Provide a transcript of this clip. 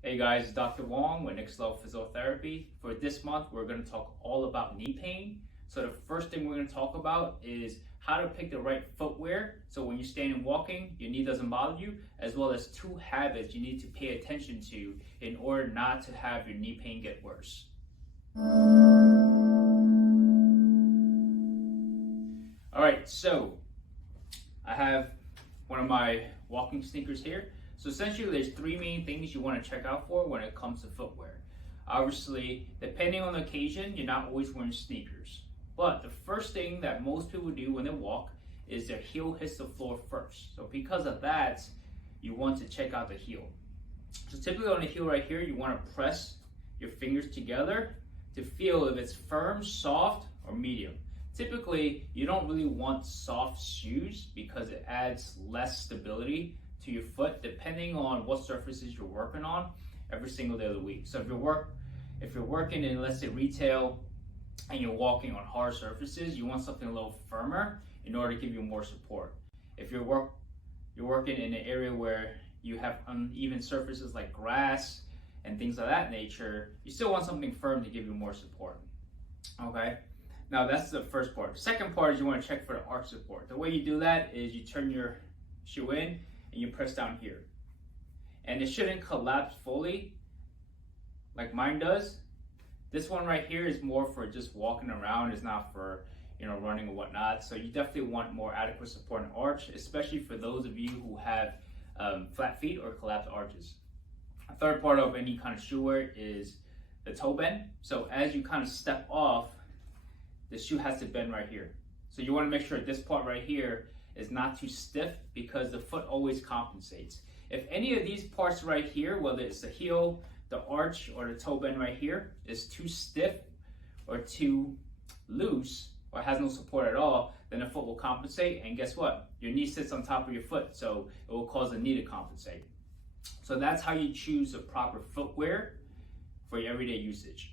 Hey guys, it's Dr. Wong with Next Level Physiotherapy. For this month, we're going to talk all about knee pain. So the first thing we're going to talk about is how to pick the right footwear. So when you're standing and walking, your knee doesn't bother you, as well as 2 habits you need to pay attention to in order not to have your knee pain get worse. All right, so I have one of my walking sneakers here. So essentially there's 3 main things you want to check out for when it comes to footwear. Obviously, depending on the occasion, you're not always wearing sneakers. But the first thing that most people do when they walk is their heel hits the floor first. So because of that, you want to check out the heel. So typically on the heel right here, you want to press your fingers together to feel if it's firm, soft, or medium. Typically, you don't really want soft shoes because it adds less stability to your foot depending on what surfaces you're working on every single day of the week. So if you're working in, let's say, retail and you're walking on hard surfaces, you want something a little firmer in order to give you more support. If you're working in an area where you have uneven surfaces like grass and things of that nature, you still want something firm to give you more support. Okay? Now that's the first part. The second part is you want to check for the arch support. The way you do that is you turn your shoe in and you press down here. And it shouldn't collapse fully like mine does. This one right here is more for just walking around. It's not for, running or whatnot. So you definitely want more adequate support and arch, especially for those of you who have flat feet or collapsed arches. A third part of any kind of shoe wear is the toe bend. So as you kind of step off, the shoe has to bend right here. So you want to make sure this part right here is not too stiff because the foot always compensates. If any of these parts right here, whether it's the heel, the arch, or the toe bend right here, is too stiff or too loose or has no support at all, then the foot will compensate, and guess what? Your knee sits on top of your foot, so it will cause the knee to compensate. So that's how you choose the proper footwear for your everyday usage.